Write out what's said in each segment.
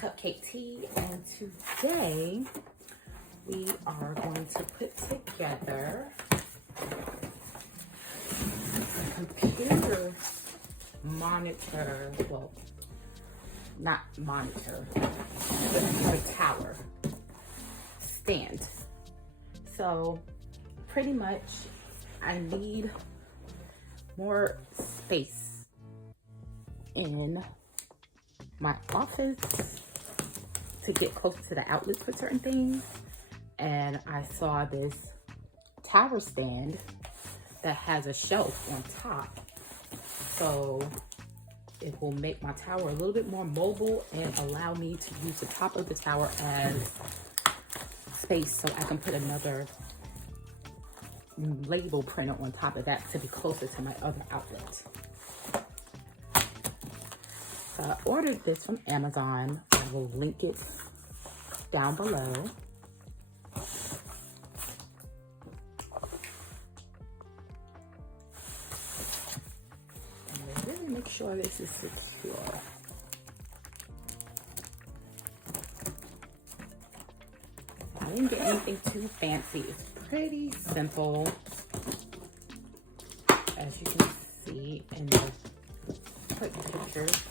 Cupcake Tea, and today we are going to put together a computer monitor, well, not monitor, but a tower stand. So pretty much I need more space in my office to get close to the outlets for certain things, and I saw this tower stand that has a shelf on top, so it will make my tower a little bit more mobile and allow me to use the top of the tower as space so I can put another label printer on top of that to be closer to my other outlet. So I ordered this from Amazon. I will link it down below. And really make sure this is secure. I didn't get anything too fancy. It's pretty simple, as you can see in the quick pictures.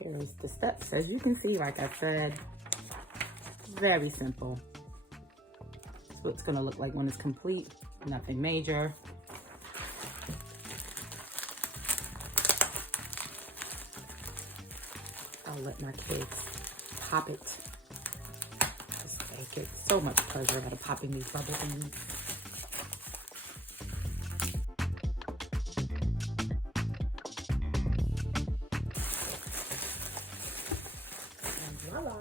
Here's the steps. As you can see, like I said, very simple. That's what it's gonna look like when it's complete. Nothing major. I'll let my kids pop it. Just they get so much pleasure out of popping these rubber things. And voila.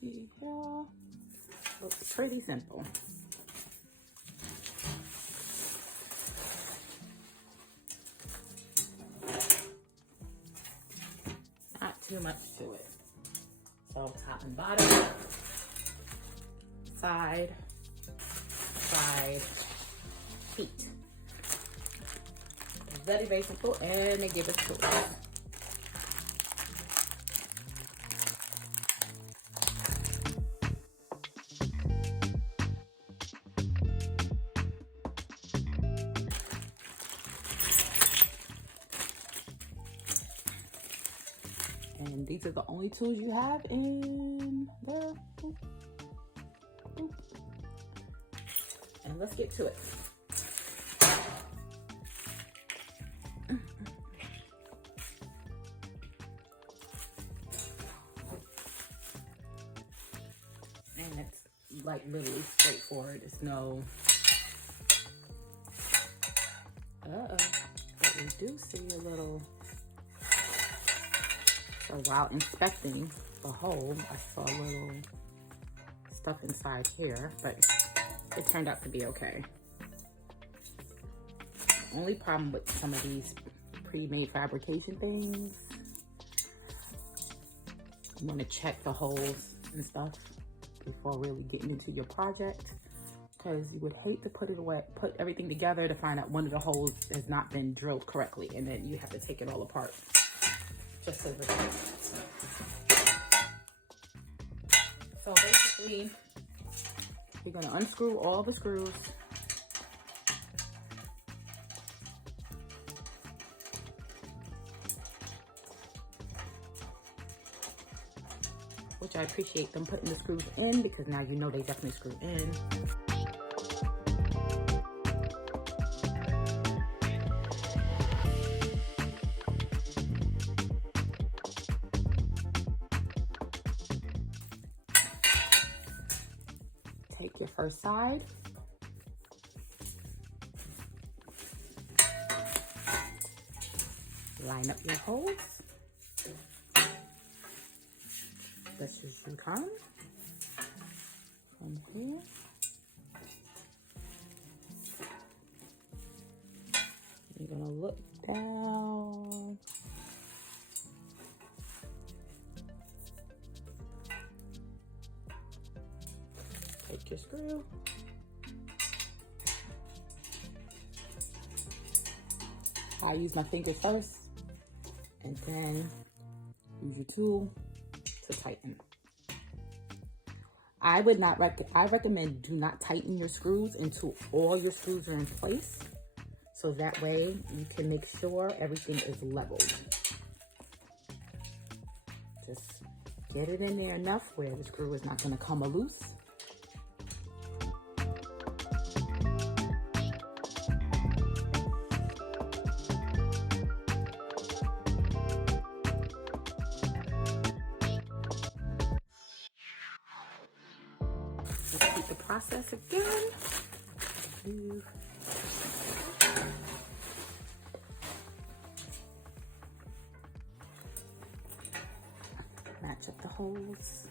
See here, looks pretty simple. Not too much to it. So top and bottom, side, feet. Very, very simple, and they give us tools. And these are the only tools you have in there. And let's get to it. And it's like literally straightforward. It's no, but we do see a little. So while inspecting the hole, I saw a little stuff inside here, but it turned out to be okay. The only problem with some of these pre-made fabrication things, you want to check the holes and stuff before really getting into your project, because you would hate to put everything together to find out one of the holes has not been drilled correctly, and then you have to take it all apart. Just so basically, you're gonna unscrew all the screws. Which I appreciate them putting the screws in, because now you know they definitely screw in. Take your first side, line up your holes, just as you can, from here gonna look down. Take your screw. I use my fingers first, and then use your tool to tighten. I recommend do not tighten your screws until all your screws are in place. So that way you can make sure everything is leveled. Just get it in there enough where the screw is not gonna come loose. Repeat the process again. Match up the holes.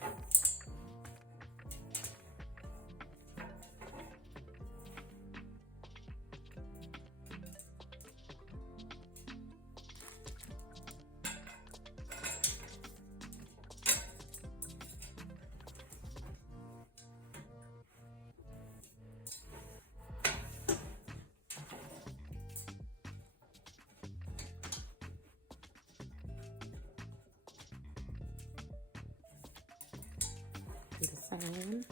Do the same.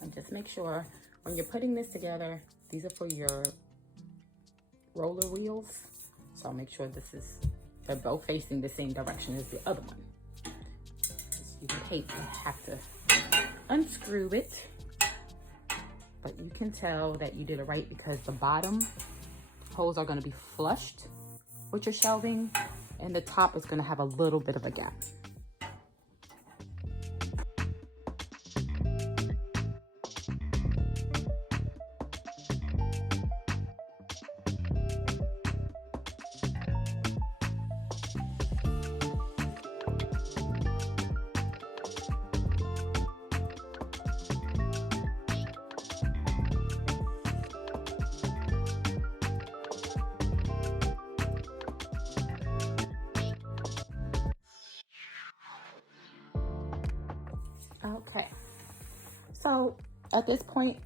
And just make sure when you're putting this together, these are for your roller wheels. So make sure they're both facing the same direction as the other one. You hate to have to unscrew it, but you can tell that you did it right because the bottom holes are going to be flushed with your shelving and the top is going to have a little bit of a gap. Okay, so at this point,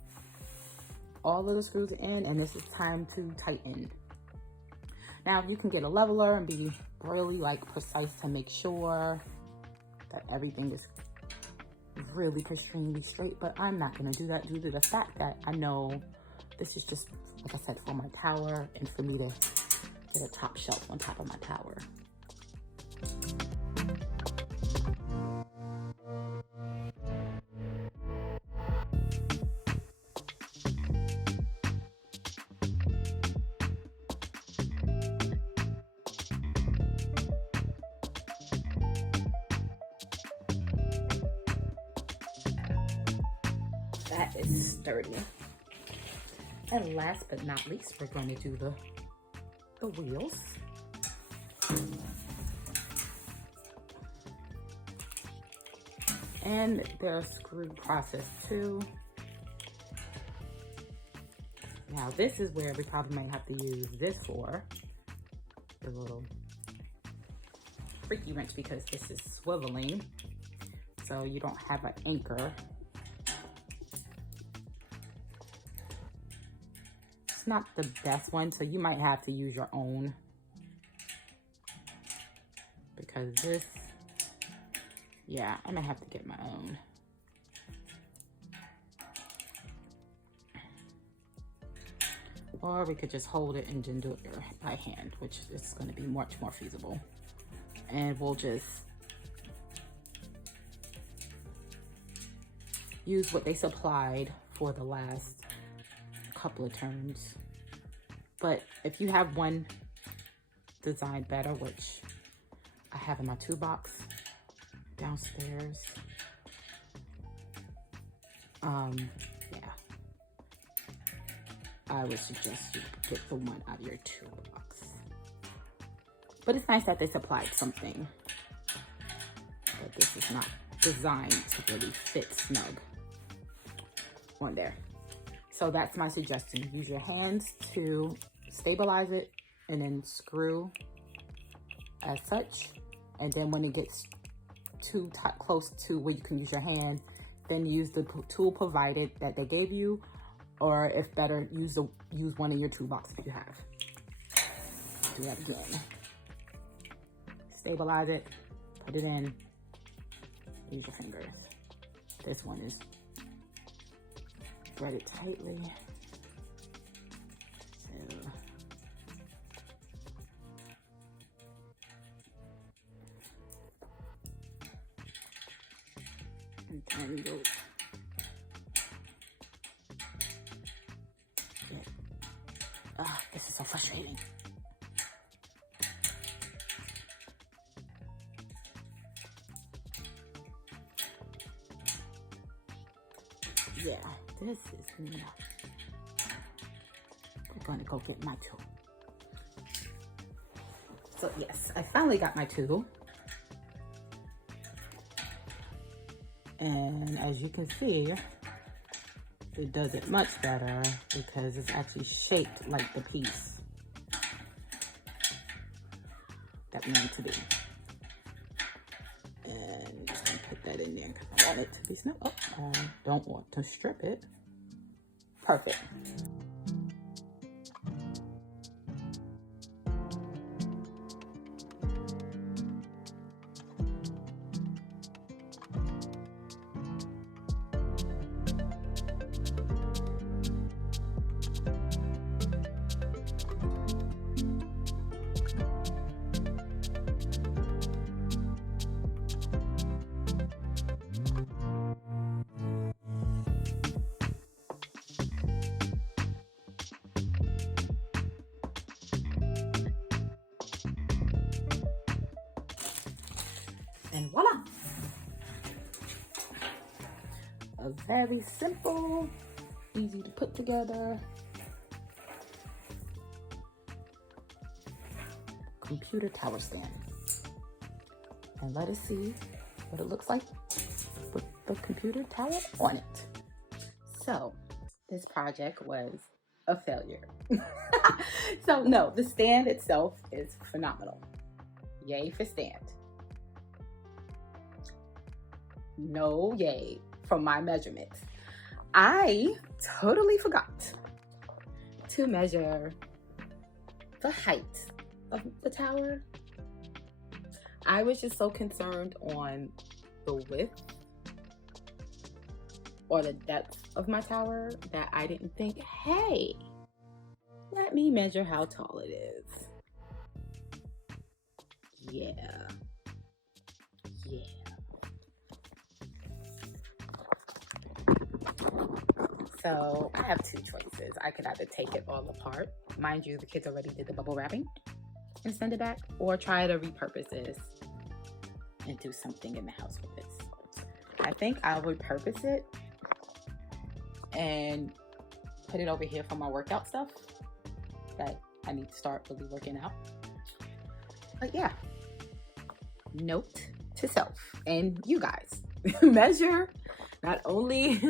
all of the screws are in and this is time to tighten. Now you can get a leveler and be really precise to make sure that everything is really extremely straight, but I'm not gonna do that due to the fact that I know this is just, like I said, for my tower and for me to get a top shelf on top of my tower. That is sturdy. And last but not least, we're going to do the wheels. And their screw process too. Now this is where we probably might have to use this for the little freaky wrench because this is swiveling, so you don't have an anchor. It's not the best one, so you might have to use your own because this, yeah, I'm gonna have to get my own. Or we could just hold it and then do it by hand, which is going to be much more feasible. And we'll just use what they supplied for the last couple of turns. But if you have one design better, which I have in my toolbox downstairs, yeah, I would suggest you get the one out of your toolbox. But it's nice that they supplied something, but this is not designed to really fit snug on there. So that's my suggestion. Use your hands to stabilize it and then screw as such. And then when it gets too close to where you can use your hand, then use the tool provided that they gave you, or if better, use one of your toolbox if you have. Do that again. Stabilize it, put it in, use your fingers. This one is thread it tightly. So, and then go. This is so frustrating. Yeah, this is enough. I'm gonna go get my tool. So yes, I finally got my tool. And as you can see, it does it much better because it's actually shaped like the piece that we need to be. And just gonna put that in there because I want it to be snug. Oh, I don't want to strip it. Perfect. And voila! A very simple, easy to put together computer tower stand. And let us see what it looks like with the computer tower on it. So this project was a failure. So no, the stand itself is phenomenal. Yay for stand. No yay from my measurements. I totally forgot to measure the height of the tower. I was just so concerned on the width or the depth of my tower that I didn't think, hey, let me measure how tall it is. Yeah. So I have two choices. I could either take it all apart. Mind you, the kids already did the bubble wrapping and send it back, or try to repurpose this and do something in the house with this. I think I'll repurpose it and put it over here for my workout stuff that I need to start really working out. But yeah, note to self and you guys, measure not only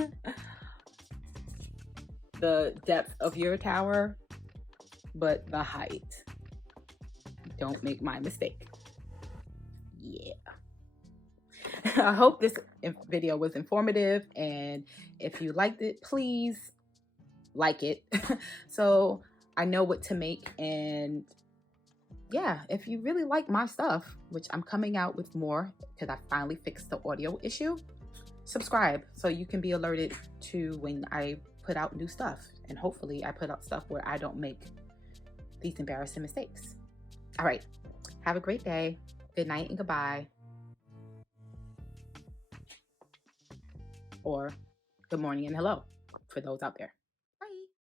the depth of your tower, but the height. Don't make my mistake. Yeah. I hope this video was informative, and if you liked it, please like it so I know what to make. And yeah, if you really like my stuff, which I'm coming out with more because I finally fixed the audio issue, subscribe so you can be alerted to when I put out new stuff. And hopefully I put out stuff where I don't make these embarrassing mistakes. All right. Have a great day. Good night and goodbye. Or good morning and hello for those out there.